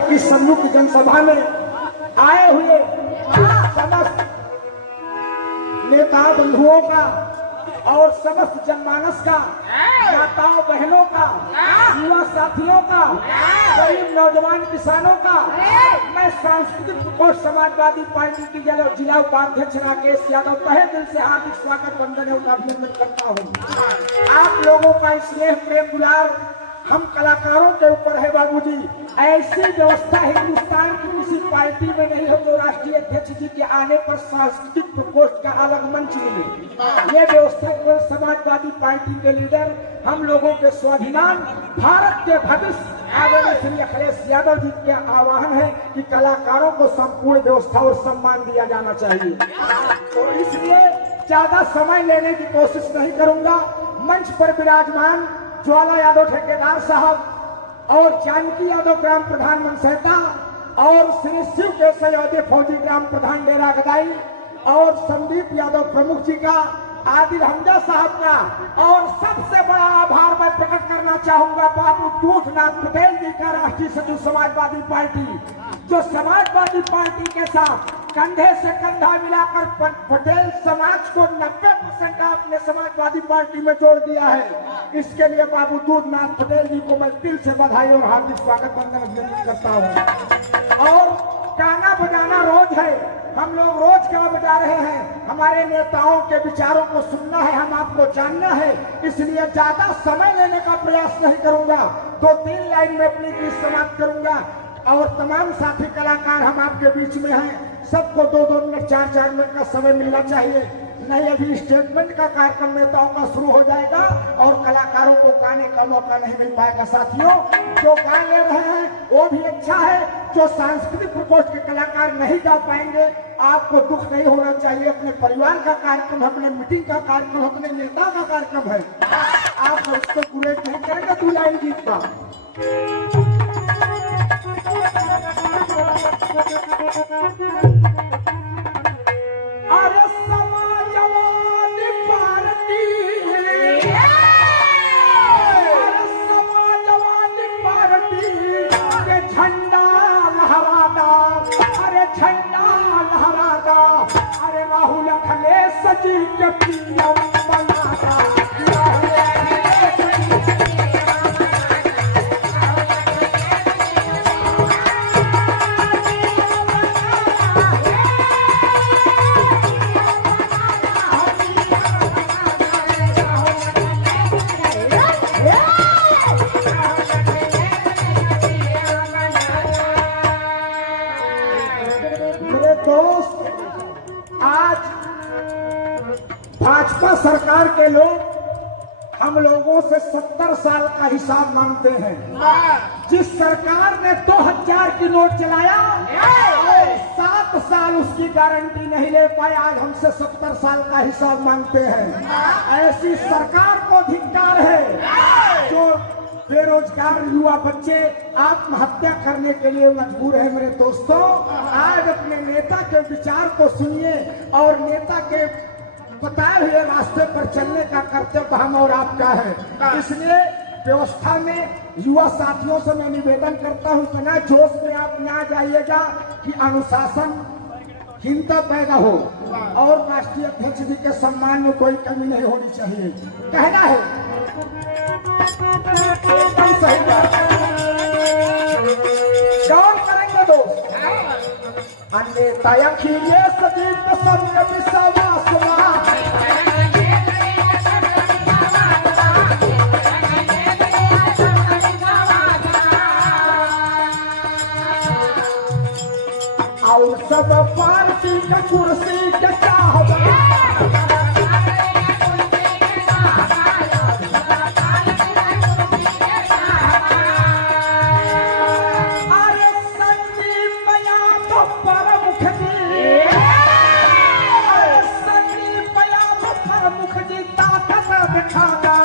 की सम्मुख जनसभा में आए हुए समस्त नेता बंधुओं का और समस्त जनमानस का, माताओं बहनों का, युवा साथियों का, गरीब नौजवान किसानों का मैं सांस्कृतिक प्रकोष्ठ समाजवादी पार्टी की जिला उपाध्यक्ष राकेश यादव तहे दिल से हार्दिक स्वागत, वंदन एवं अभिनंदन करता हूँ। आप लोगों का स्नेह प्रेम दुलार हम कलाकारों के ऊपर है बाबूजी। ऐसी व्यवस्था हिंदुस्तान की किसी पार्टी में नहीं हो जो राष्ट्रीय अध्यक्ष जी के आने पर सांस्कृतिक प्रकोष्ठ का अलग मंच मिले। ये व्यवस्था केवल समाजवादी पार्टी के लीडर हम लोगों के स्वाभिमान भारत के भविष्य आदरणीय श्री अखिलेश यादव जी के आह्वान है कि कलाकारों को संपूर्ण व्यवस्था और सम्मान दिया जाना चाहिए। तो इसलिए ज्यादा समय लेने की कोशिश नहीं करूंगा। मंच पर विराजमान ज्वाला यादव ठेकेदार साहब और जानकी यादव ग्राम प्रधान मनसहता और श्री शिव के सयोदे फौजी ग्राम प्रधान डेरा गदाई और संदीप यादव प्रमुख जी का, आदिल हमजा साहब का और सबसे बड़ा आभार मैं प्रकट करना चाहूंगा बाबू दूधनाथ पटेल जी का, राष्ट्रीय सचिव समाजवादी पार्टी, जो समाजवादी पार्टी के साथ कंधे से कंधा मिलाकर पटेल समाज को 90% आपने समाजवादी पार्टी में जोड़ दिया है। इसके लिए बाबू दूधनाथ पटेल जी को मैं दिल से बधाई और हार्दिक स्वागत वंदन करता हूँ। और गाना बजाना रोज है, हम लोग रोज गाना बजा रहे हैं। हमारे नेताओं के विचारों को सुनना है, हम आपको जानना है, इसलिए ज्यादा समय लेने का प्रयास नहीं करूंगा। 2-3 लाइन में अपनी गीत समाप्त करूंगा और तमाम साथी कलाकार हम आपके बीच में हैं। सबको 2-2 मिनट 4-4 मिनट का समय मिलना चाहिए, नहीं अभी स्टेटमेंट का कार्यक्रम नेताओं का शुरू हो जाएगा और कलाकारों को गाने का मौका नहीं मिल पाएगा। साथियों, जो गा ले रहे हैं वो भी अच्छा है, जो सांस्कृतिक प्रकोष्ठ के कलाकार नहीं गा पाएंगे आपको दुख नहीं होना चाहिए। अपने परिवार का कार्यक्रम, अपने मीटिंग का कार्यक्रम, अपने नेता का कार्यक्रम है, आप उसको पूरे नहीं करेंगे 2 लाइन गीत का। अरे समाजवादी पार्टी, अरे समाजवादी पार्टी के झंडा लहरादा, अरे झंडा लहरादा, अरे राहुल अखिलेश जी के पीएम बनादा। भाजपा सरकार के लोग हम लोगों से 70 साल का हिसाब मांगते हैं। जिस सरकार ने 2000 की नोट चलाया और 7 साल उसकी गारंटी नहीं ले पाए, आज हमसे 70 साल का हिसाब मांगते हैं। ऐसी सरकार को धिक्कार है जो बेरोजगार युवा बच्चे आत्महत्या करने के लिए मजबूर है। मेरे दोस्तों, आज अपने नेता के विचार को सुनिए और नेता के बताए हुए रास्ते पर चलने का कर्तव्य हम और आपका है। इसलिए व्यवस्था में युवा साथियों से मैं निवेदन करता हूं, इतना जोश में आप ना जाइएगा कि अनुशासन हीनता पैदा हो और राष्ट्रीय अध्यक्ष जी के सम्मान में कोई कमी नहीं होनी चाहिए। कहना है एकदम सही बात, कौन करेंगे दोस्त? अन्यथा अखिलेश जी को सबके विश्वास और सब पार्टी का कुर्सी के चाहता।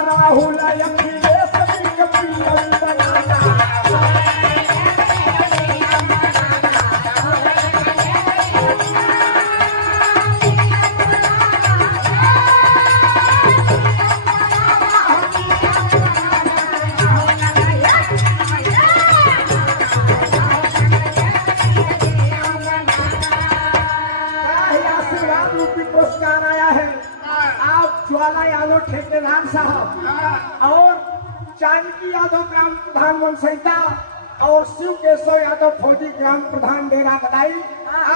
राहुल अखिलेश जी के पीएम बनाना। ज्वाला यादव ठेकेदार साहब और जानकी यादव ग्राम प्रधान मनसैता और शिव केशव यादव फौजी ग्राम प्रधान डेरा गदाई,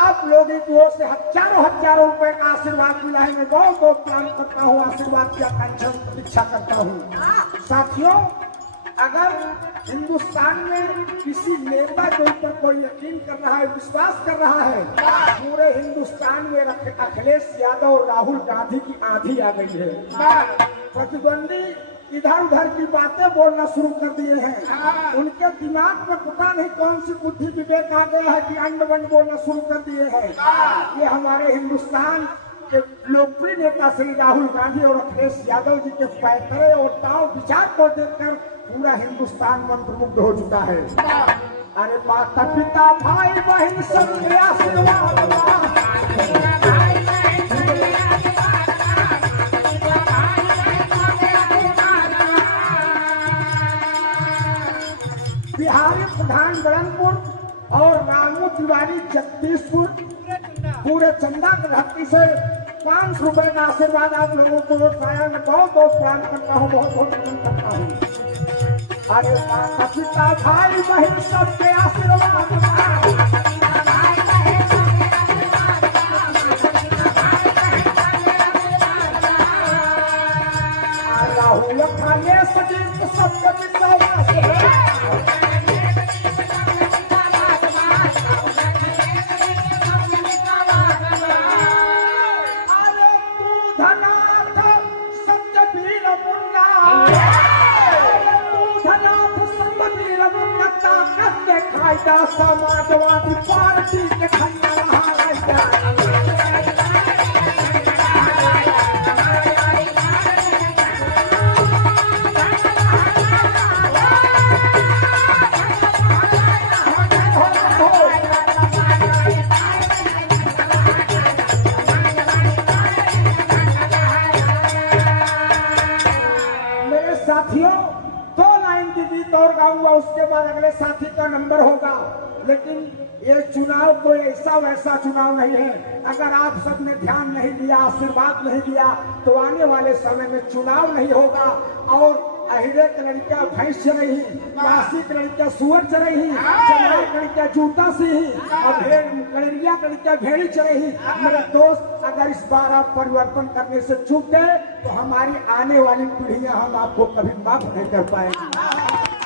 आप लोगों की ओर से हजारों रुपए का आशीर्वाद मिला है। मैं बहुत बहुत प्रणाम करता हूँ, आशीर्वाद की आकांक्षा प्रतीक्षा करता हूँ। साथियों, अगर हिंदुस्तान में किसी नेता के ऊपर कोई यकीन कर रहा है, विश्वास कर रहा है, पूरे हिंदुस्तान में अखिलेश यादव और राहुल गांधी की आंधी आ गई है। प्रतिद्वंदी इधर उधर की बातें बोलना शुरू कर दिए हैं। उनके दिमाग में पता नहीं कौन सी बुद्धि विवेक आ गया है कि अंड बंड बोलना शुरू कर दिए हैं। ये हमारे हिंदुस्तान के लोकप्रिय नेता श्री राहुल गांधी और अखिलेश यादव जी के फैसले और दाव विचार को देखकर पूरा हिंदुस्तान मंत्रमुग्ध हो चुका है। अरे माता पिता भाई बहन सबके आशीर्वाद, बिहारी प्रधान बरनपुर और रामू तिवारी जगदीशपुर पूरे चंदा की धरती से 500 रुपए का आशीर्वाद आप लोगों को लौटाया। मैं बहुत बहुत प्रणाम करता हूँ, बहुत बहुत प्रणाम करता हूँ। अरे माता पिता भाई बहन सबके आशीर्वाद, राहुल खाने सजीव सबके विश्वास, समाजवादी पार्टी के खंडा मेरे साथियों, 2 लाइन की गीत और गाऊंगा, उसके बाद अगले साथी का नंबर होगा। लेकिन ये चुनाव कोई ऐसा वैसा चुनाव नहीं है। अगर आप सबने ध्यान नहीं दिया, आशीर्वाद नहीं दिया, तो आने वाले समय में चुनाव नहीं होगा और अहिरे की लड़कियां भैंस चढ़ी, काशी की लड़कियां सुअर चढ़ी, चढ़ाई की लड़कियां जूता सी, और गड़रिया की लड़कियां भेड़ी चढ़ी। मेरे दोस्त, अगर इस बार आप परिवर्तन करने से चूक गए तो हमारी आने वाली पीढ़ियां हम आपको कभी माफ नहीं कर पाएंगी।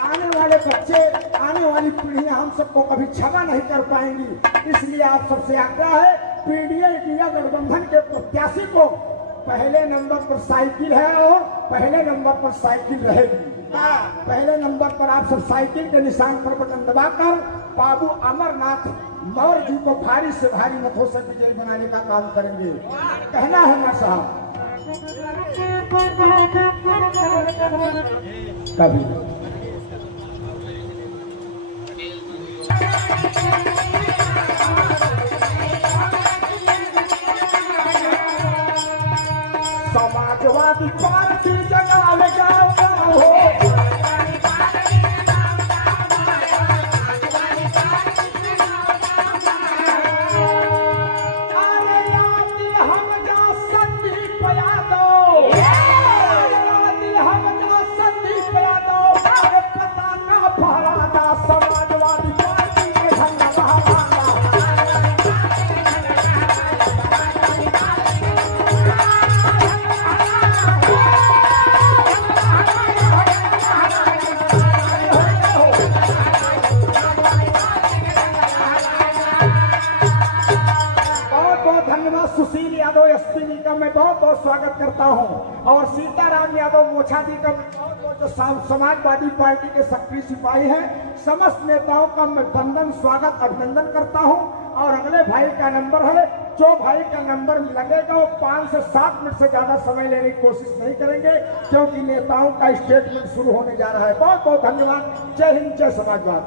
आने वाले बच्चे, आने वाली पीढ़ियां हम सबको कभी क्षमा नहीं कर पाएंगी। इसलिए आप सबसे आग्रह है, पीडीए इंडिया गठबंधन के प्रत्याशी को पहले नंबर पर साइकिल है और पहले नंबर पर साइकिल रहेगी। पहले नंबर पर आप सब साइकिल के निशान पर बटन दबाकर बाबू अमरनाथ मौर्य जी को भारी से भारी मतों से विजयी बनाने का काम करेंगे। कहना है ना साहब, कभी समाजवादी पार्टी जगावे गाँव हो, अरे यादी हम जा संदीप यादव, यादी हम जा संदीप यादव, अरे पता ना फहरादा समाजवादी पार्टी के झंडा बहाना। सुशील यादव एसपी जी का मैं बहुत बहुत स्वागत करता हूं और सीताराम यादव मोछा जी का जो समाजवादी पार्टी के सक्रिय सिपाही हैं, समस्त नेताओं का मैं वंदन, स्वागत, अभिनंदन करता हूं। और अगले भाई का नंबर है, जो भाई का नंबर लगेगा वो 5 से 7 मिनट से ज्यादा समय लेने की कोशिश नहीं करेंगे, क्योंकि नेताओं का स्टेटमेंट शुरू होने जा रहा है। बहुत बहुत धन्यवाद। जय हिंद, जय समाजवाद।